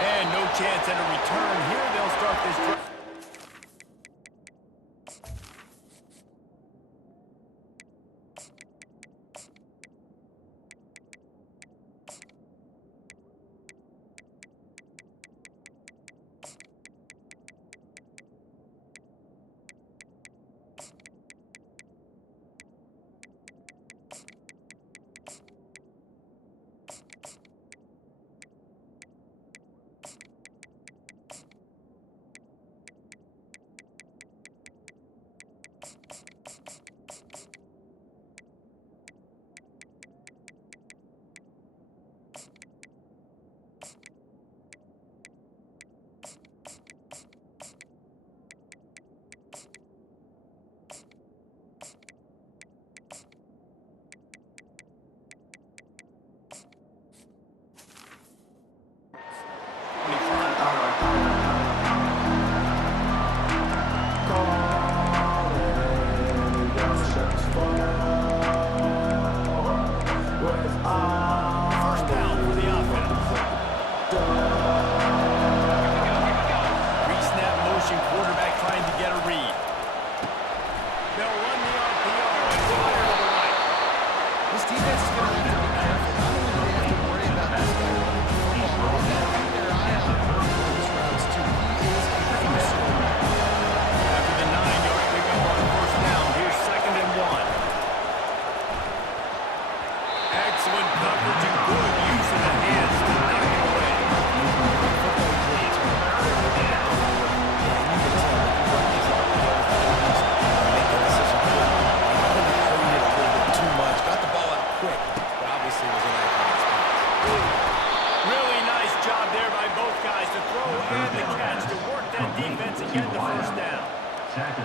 And no chance at a return here. They'll start this drive.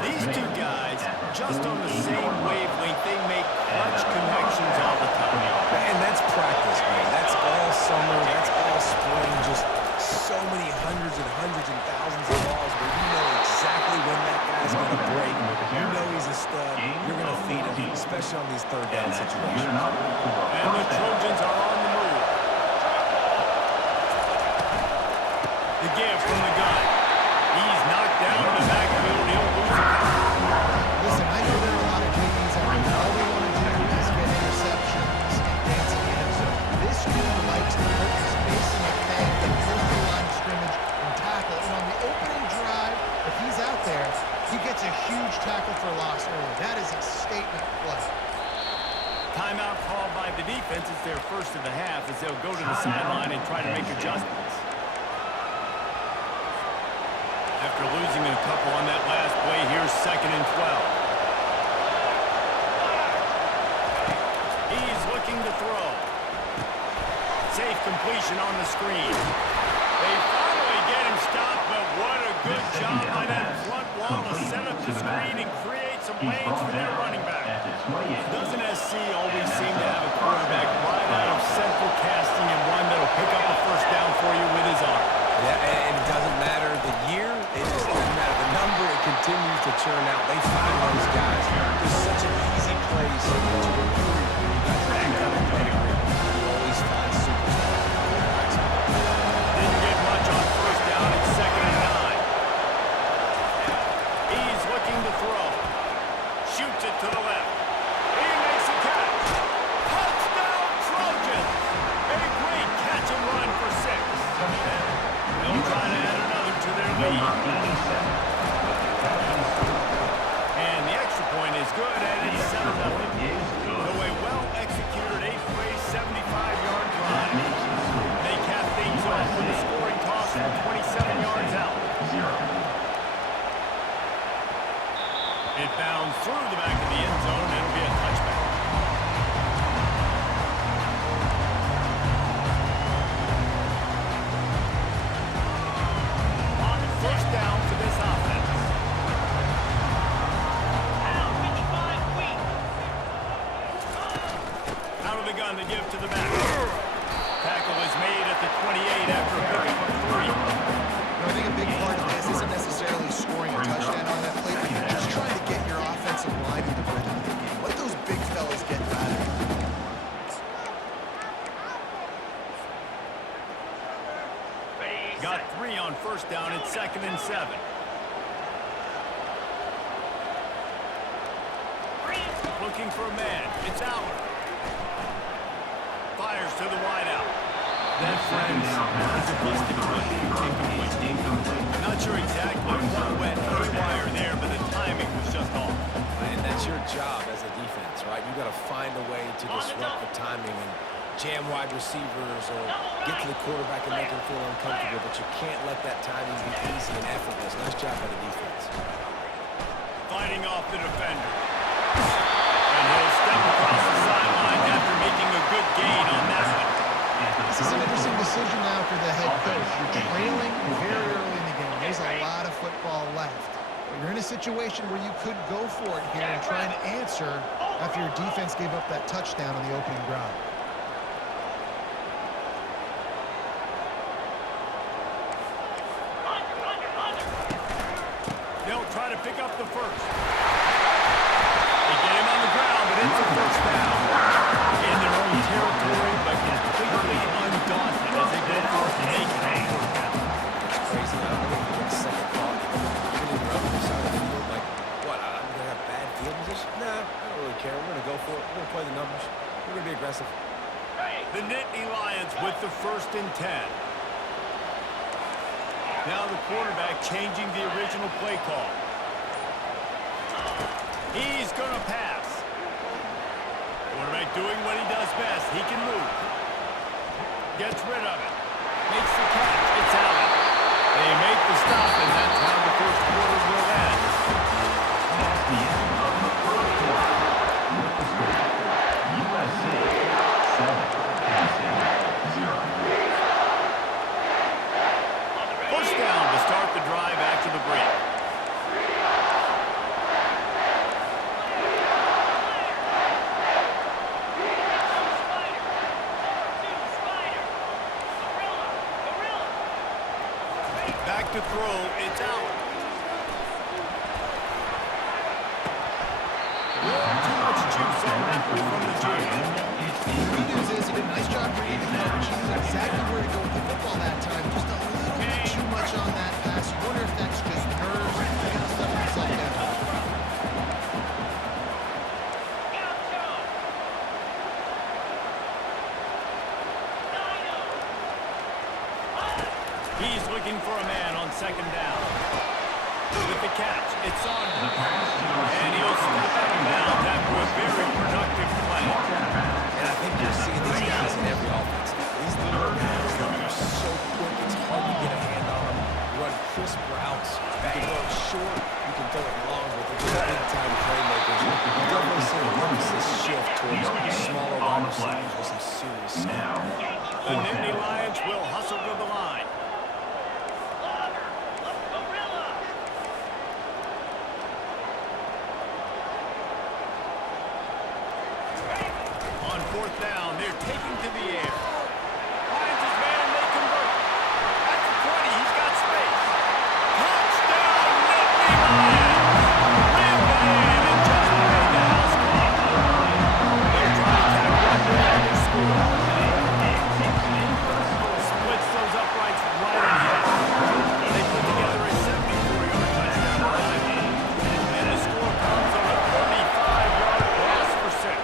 These two guys, just on the same wavelength, they make clutch connections all the time. And that's practice, man. That's all summer, that's all spring, just so many hundreds and thousands of balls where you know exactly when that guy's going to break. You know he's a stud. You're going to feed him, especially on these third down situations. And the Trojans are on the move. The give from the gun. He's knocked down in the backfield. He'll lose a couple. Listen, I know there are a lot of DBs out there. All they want to do is get interceptions and dance in the end zone. This dude likes to put his face in the thing, get close to the line of scrimmage, and tackle. And on the opening drive, if he's out there, he gets a huge tackle for loss early. That is a statement play. Timeout called by the defense. It's their first of the half as they'll go to the sideline and try to make adjustments. After losing a couple on that last play, here's 2nd and 12. He's looking to throw. Safe completion on the screen. They finally get him stopped, but what a good job by that front wall to set up the screen and create some lanes for their running back. Doesn't SC always seem to have a quarterback right out of central casting and one that'll pick up a first down for you with his arm? Yeah, and it doesn't matter the year, it just doesn't matter the number, it continues to churn out. They find those guys. Just such an easy place to recruit when you got that kind of pedigree. You always find superstars. Didn't get much on first down. It's 2nd and 9. He's looking to throw. Shoots it to the left. He makes a catch. Touchdown Trojans! A great catch and run for 6. They'll try to add another to their lead. And the extra point is good, and it's 7-0. So a well-executed 8-play, 75-yard drive. They cap things off with a scoring toss from 27 yards out. It bounds through the back of the end zone, and it'll be a touchback. First down for this offense. Out of the gun to give to the back. Tackle is made at the 28 after a pickup of 3. I think a big part of this isn't necessarily scoring a touchdown on that play, but you're just trying to get your offensive line in the rhythm of the game. Let those big fellas get rattled. Ready, Got 3 on first down. It's 2nd and 7. Looking for a man. It's Allen. Fires to the wideout. That, friends, is a busted play. Incomplete. Not sure exactly what went haywire there, but the timing was just off. And that's your job as a defense, right? You got to find a way to disrupt the timing and jam wide receivers or get to the quarterback and make him feel uncomfortable, but you can't let that timing be easy and effortless. Nice job by the defense. Fighting off the defender. And he'll step across the sideline after making a good gain on that one. This is an interesting decision now for the head coach. You're trailing very early in the game. There's a lot of football left. But you're in a situation where you could go for it here and try and answer after your defense gave up that touchdown on the opening drive. They'll try to pick up the first. They get him on the ground, but it's a first down. In their own territory, but completely undaunted as they go for it to make it a first down. It's crazy. I don't think it's second thought. Even in your other side of the field, like, what, I'm going to have bad field position? Nah, I don't really care. We're going to go for it. We're going to play the numbers. We're going to be aggressive. The Nittany Lions with the 1st and 10. Now the quarterback changing the original play call. He's going to pass. Quarterback doing what he does best. He can move. Gets rid of it. Makes the catch. It's Allen. They make the stop, and that's how the first quarter will end. That's the end of the first quarter. USC 7, Tennessee 0. First down to start the drive after the break. Back to throw, it's Allen. Too much juice on that one from the junior. The good news is he did a nice job reading the coverage. He knew exactly where to go with the football that time. Just a little bit too much on that pass. You wonder if that's just nerves. They got to settle himself down. He's looking for a man on 2nd down. With the catch, it's on. And he'll step out of bounds after a very productive play. And I think you're seeing these guys in every offense. These little guys that are so quick, it's hard to get a hand on them. Run crisp routes. You can throw it short, you can throw it long, but they're just big-time playmakers. You definitely see an emphasis shift towards smaller wide receivers with some serious Now, The Nittany Lions will hustle to the line. On 4th down, they're taking to the air. Finds his man and they convert. At the 20, he's got space. Touchdown, Nittany Lions! Reeled it in and just made the house call. They're trying to tackle the score. Splits those uprights right in half. They put together a 74-yard touchdown drive. And the score comes on a 35-yard pass for 6.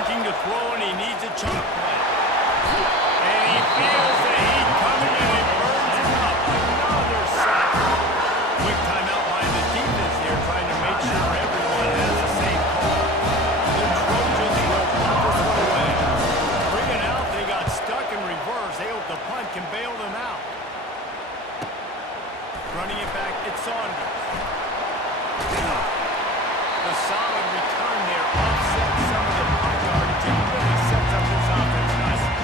Looking to throw, and he needs a chunk play. And he feels the heat coming, and it burns him up. Another sack. Quick timeout by the defense here, trying to make sure everyone has the same call. The Trojans will punt this one away. 3 and out, they got stuck in reverse. They hope the punt can bail them out. Running it back, it's Saunders. The solid return there offsets some of the punt yardage and really sets up this offense nicely.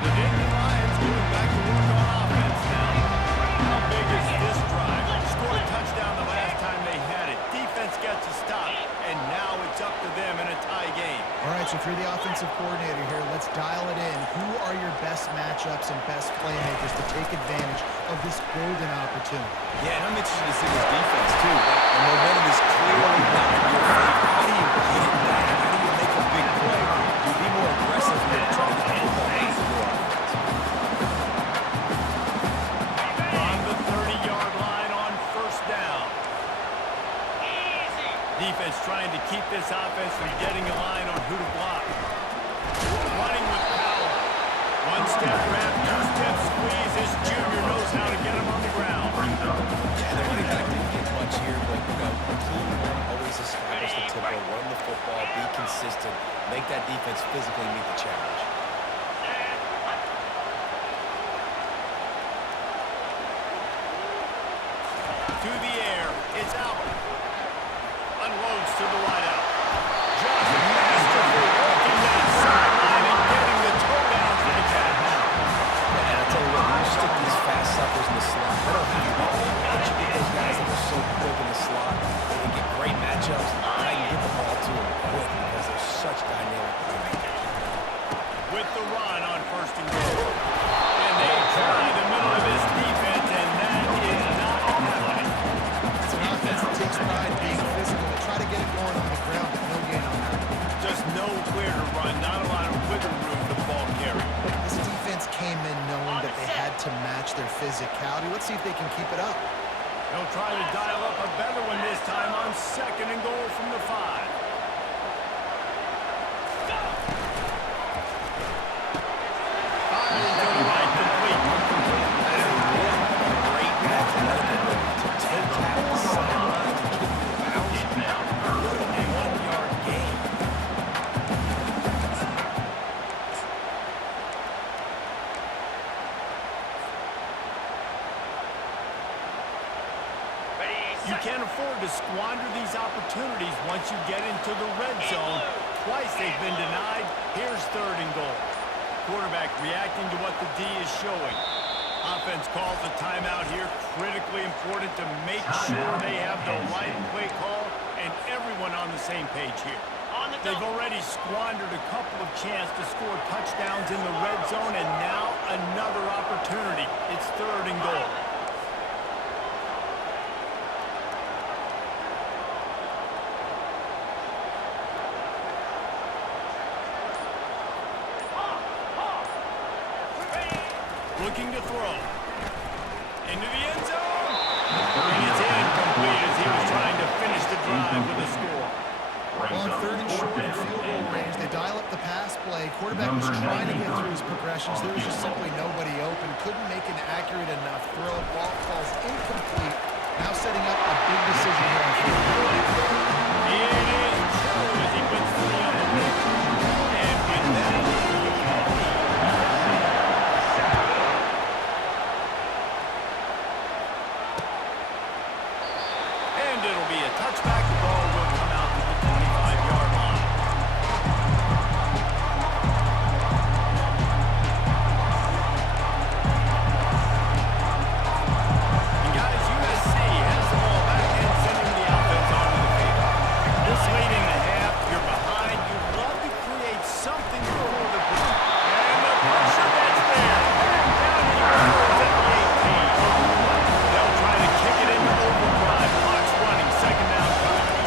The Nittany Lions going back to work on offense now. How big is this drive? Scored a touchdown the last time they had it. Defense gets a stop, and now it's up to them in a tie game. All right, so if you're the offensive coordinator here, let's dial it in. Who are your best matchups and best playmakers to take advantage of this golden opportunity? Yeah, and I'm interested to see this defense, too. The momentum is clearly not in your favor. How do you get it back? How do you make a big play? Do you be more aggressive here to try to get the football back to your offense? On the 30-yard line on first down. Defense trying to keep this offense from getting a line on who to block. Running with power. One-step grab, two-step squeeze. This junior knows how to get him on the ground. Yeah, the running back didn't get much here, but clearly want to always establish the tempo, run the football, be consistent, make that defense physically meet the challenge. To the air, it's out. Unloads to the wideout. Just masterful working that sideline and getting the toe down for the catch. And I tell you what, when you stick these fast suckers in the slot, they don't have to be big, but you get those guys that are so quick in the slot, they can get great matchups, and I can get the ball to them quick because they're such dynamic playmakers. With the run on first and goal. And they try the middle of his defense, and that is not happening. It's an offense that takes pride in being physical. They try to get it going on the ground, but no gain on that. Just nowhere to run, not a lot of wiggle room for the ball carrier. This defense came in knowing that they had to match their physicality. Let's see if they can keep it up. They'll try to dial up a better one this time on second and goal from the 5. You can't afford to squander these opportunities once you get into the red zone. Twice they've been denied. Here's third and goal. Quarterback reacting to what the D is showing. Offense calls a timeout here. Critically important to make sure they have the right play call and everyone on the same page here. They've already squandered a couple of chances to score touchdowns in the red zone, and now another opportunity. It's third and goal. Looking to throw. Into the end zone. And it's incomplete as he was trying to finish the drive with a score. On third and short in field goal range, they dial up the pass play. Quarterback was trying to get through his progressions. There was just simply nobody open. Couldn't make an accurate enough throw. Ball falls incomplete. Now setting up a big decision here on fourth down. It is true as he puts 3 on the ring. And with that, it'll be a touchback. The ball will come out to the 25-yard line. And guys, USC has the ball back and sending the offense onto the field. This late in the half, you're behind. You'd love to create something before the break. And the pressure that's there. Down he goes at the 18. They'll try to kick it into overdrive. Clock's running. Second down coming.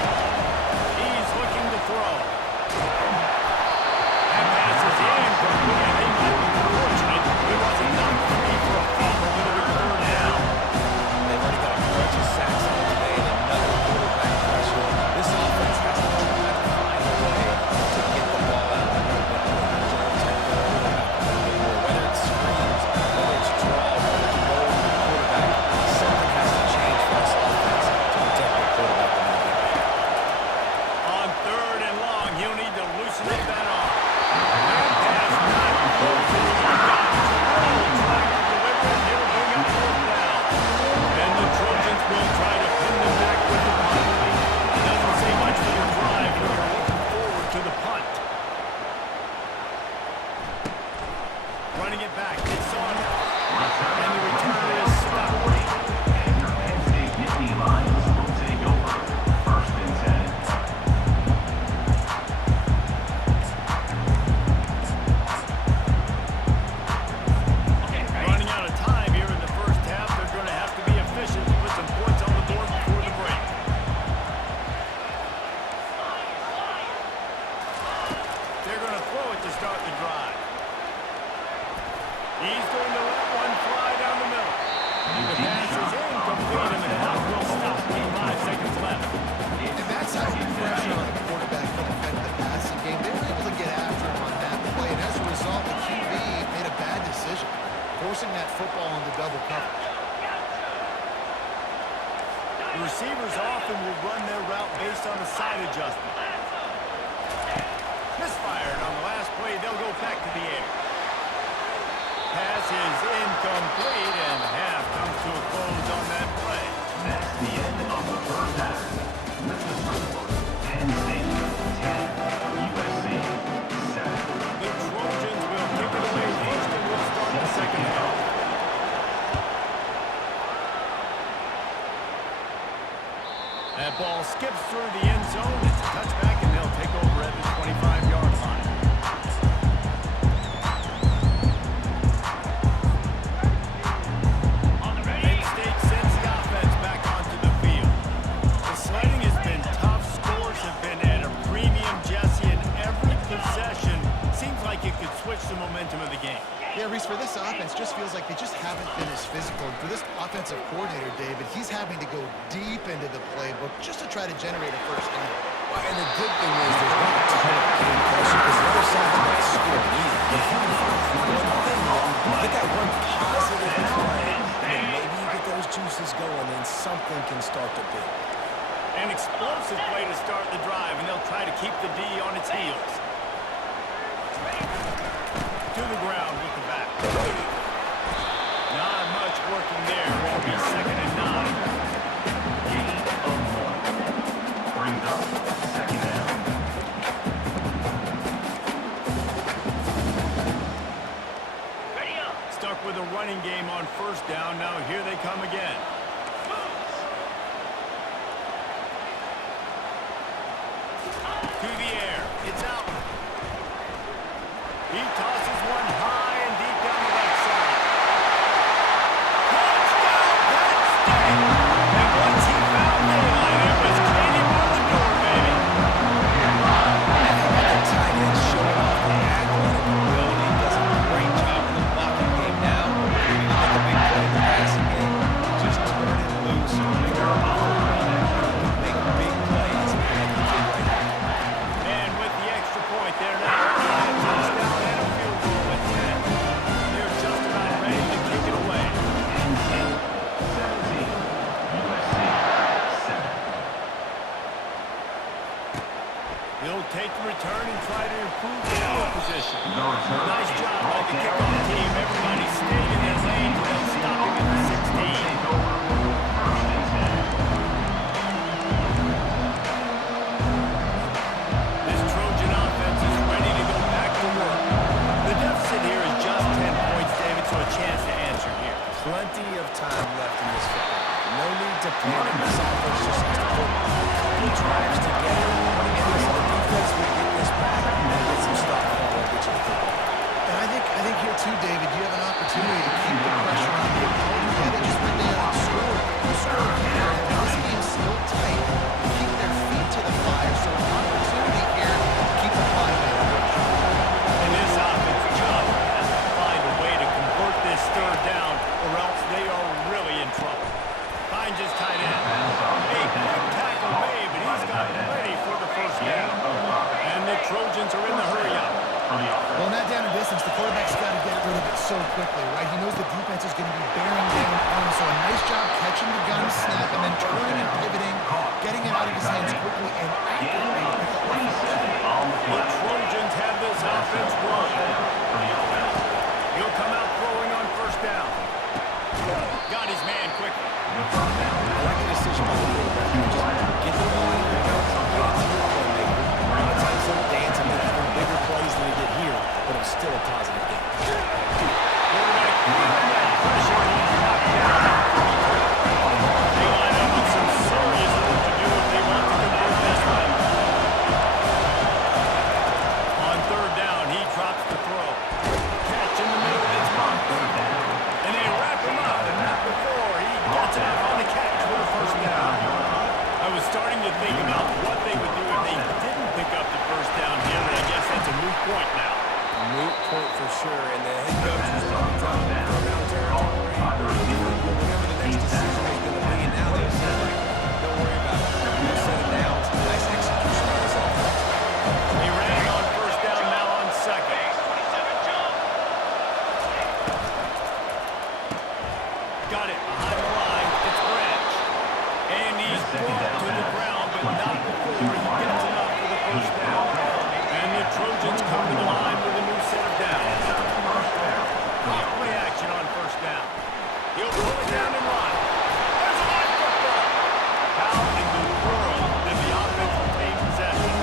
The receivers often will run their route based on a side adjustment. Misfired on the last play. They'll go back to the air. Pass is incomplete, and half comes to a close on that play. That's the end of the first half. With the score, Penn State 10, USC 7. The Trojans will kick it away first, and will start the second half. That ball skips through the end zone. It's a touchback, and they'll take over at the 25-yard line. Penn State sends the offense back onto the field. The sledding has been tough. Scores have been at a premium, Jesse, and every possession seems like it could switch the momentum of the game. Yeah, Reese, for this offense, just feels like they just haven't been as physical. And for this offensive coordinator, David, he's having to go deep into the playbook just to try to generate a first down. Well, and the good thing is there's not a ton of game pressure because the other side's not scoring either. But if you can find one thing, get that one positive play, and maybe you get those juices going, and something can start to build. An explosive play to start the drive, and they'll try to keep the D on its heels. To the ground with the back. Not much working there. It'll be 2nd and 9. Gain of 1. Brings up second down. Stuck with a running game on first down. Now here they come again. To the air. It's out. He tosses one high and deep down the left side. Touchdown, Penn State! And once he found the line, it was Katie by the door, baby. The tight end showing off the athletic ability. Does a great job in the blocking game now. Even make a big play in the passing game. Just turn it loose. Make big plays like he did right now. And with the extra point there now, a touchdown and a field goal at 10. They're just about ready to kick it away. Penn State 17, USC 7. He'll take the return and try to improve the field position. The return Nice is job by brought the down kickoff at team. Everybody stayed in their lane and they'll stop him at the 16. Take over. First and 10. This Trojan offense is ready to go back to work. The deficit here is just 10 points, David, so a chance to answer here. Plenty of time left in this football. No need to panic. This offense just has to put a couple drives together. And this defense will get this back and get some stuff going and get you the football. And I think here too, David, you have an opportunity to keep the pressure on the opponent. Yeah, they just went down and scored. Scored here, and this game's still tight. Keep their feet to the fire, so an opportunity here to keep applying that pressure. And this offense just has to find a way to convert this third down, or else they are really in trouble. Finds his tight end. A quick tackle made, but he's got ready for the first down. And the Trojans are in the hurry-up. Well, not down in distance, the quarterback's got to get rid of it so quickly, right? He knows the defense is going to be bearing down on him, so a nice job catching the gun snap and then turning and pivoting, getting it out of his hands quickly and accurately to pick up the first. The Trojans have this offense run. He'll come out throwing on first down. Got his man quickly. I like the decision by the quarterback. Just get the ball in your hands, get it to your playmaker. I'm going to tell you something, dance and make even bigger plays than he did here, but it was still a positive game. Quarterback feeling that pressure, and he's knocked down. They line up with some serious work to do if they want to convert this one. On third down, he drops the throw. Catch in the middle, it's Monk. And they wrap him up, and not before he gets off on the catch for the first down. I was starting to think about what they would do if they didn't pick up the first down here, and I guess that's a moot point now. Moot point for sure, and the head coach is talking about third down territory. Whatever the next decision is going to be, and now they say, like, don't worry about it. We'll set it down. It's a nice execution on this offense. He ran on first down, now on second. Got it behind the line. It's Branch. And he's brought to the ground, but not before he gets enough for the first down. And the Trojans come to the line with a new set of downs. Off play action on first down. He'll pull it down and run. There's a live football. How in the world did the offense retain possession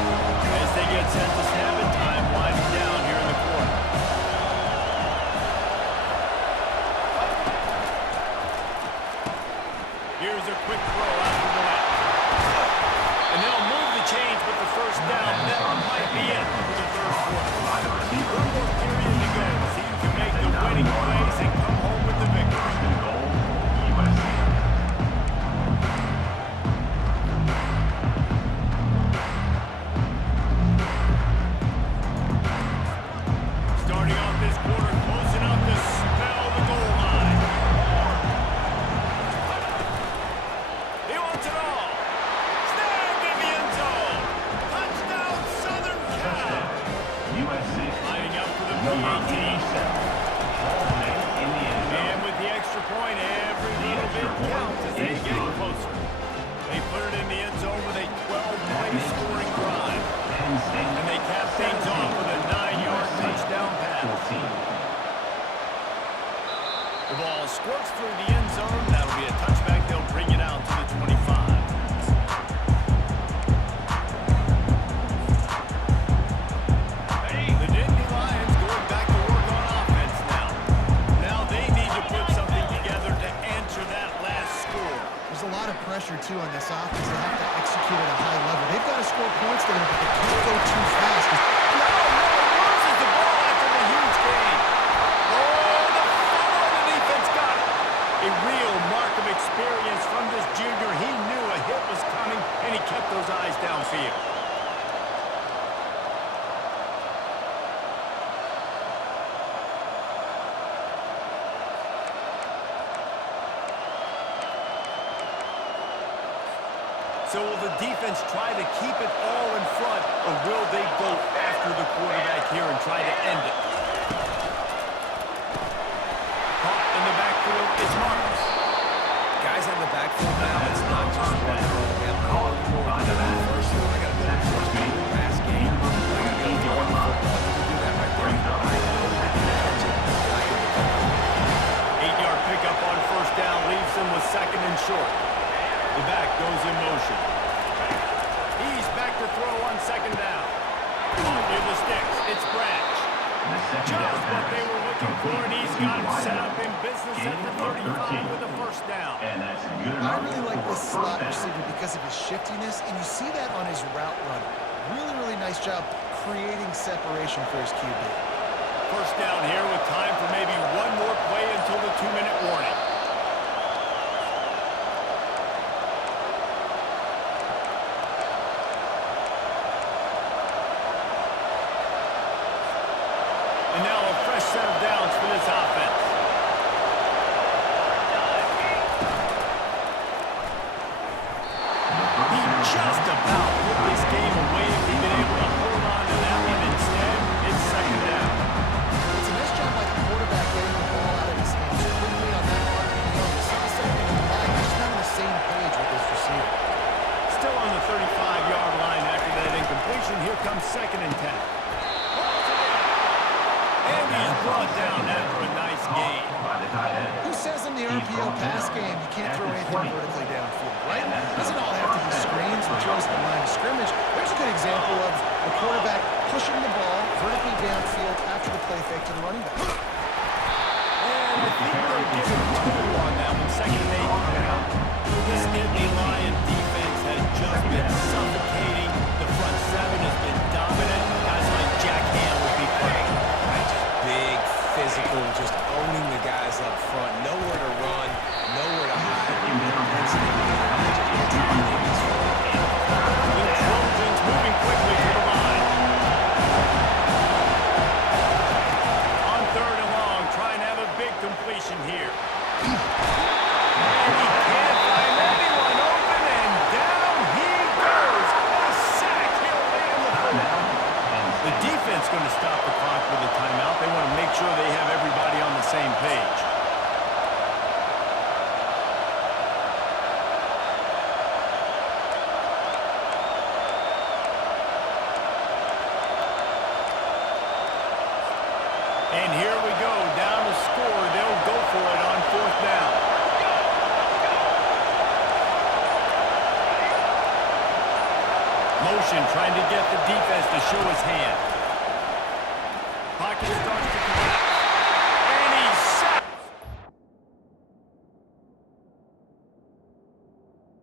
as they get set to snap it? Time winding down here in the quarter. Here's a quick throw out to the left. And they'll move the chains with the first down. That might be it for the third quarter. One more period to go. See who can make the winning plays and come home with the victory. Starting off this quarter, close enough to smell the goal line. He wants it all. Snagged in the end zone. Touchdown, Southern Cal. USC. Lining up for the Number PAT. 87. Holding in the end zone. And with the extra point, every little bit counts as they get closer. They put it in the end zone with a 12-play scoring drive. And they cap things off with a 9-yard touchdown pass. 14. The ball squirts through the end zone. That'll be a touchback. They'll bring it out to the 25. The Nittany Lions going back to work on offense now. Now they need to put something together to answer that last score. There's a lot of pressure, too, on this offense. They have to execute at a high level. They've got to score points today, but they can't go too fast. Loses the ball after the huge gain. Oh, the follow on the defense got it. A real mark of experience from this junior. He knew a hit was coming, and he kept those eyes downfield. So will the defense try to keep it all in front, or will they go after the quarterback here and try to end it? Caught in the backfield is Marcus. Guys on the backfield now, it's not just one throw. I'm calling for first one. I got to go to the first game, pass game. I got to go to the football. You can do that right there. I know that you catch it. I can defend it. 8-yard pickup on first down leaves them with second and short. The back goes in motion. He's back to throw on second down. Caught near the sticks. It's Branch. Just what they were looking for, and he's got him set up in business at the 35 with the first down. And that's good I enough. really like this for slot first down. receiver because of his shiftiness, and you see that on his route run. Really, really nice job creating separation for his QB. First down here with time for maybe one more play until the 2-minute warning. And now a fresh set of downs for this offense. He just about put this game away if he'd been able to hold on to that one. Instead, it's second down. It's a nice job by the quarterback getting the ball out of his hands quickly on that RPO. You saw something in the line. He's just not on the same page with this receiver. Still on the 35-yard line after that incompletion. Here comes second and 10. And he's brought down after a nice gain. By the tight end. Who says in the RPO pass game you can't throw anything vertically downfield, right? Doesn't all have to be screens and throws at the line of scrimmage. There's a good example of the quarterback pushing the ball vertically downfield after the play fake to the running back. And I think they're giving two on that one. Second and 8 coming up. This Nittany Lion defense has just been suffocating. The front seven has been dominant. Guys like Jack Ham would be playing. Right, just big, physical, just owning the guys up front. Nowhere to run, nowhere to hide. The Trojans moving quickly to the line. On third and long, trying to have a big completion here. And motion, trying to get the defense to show his hand. Pocket starts to collapse.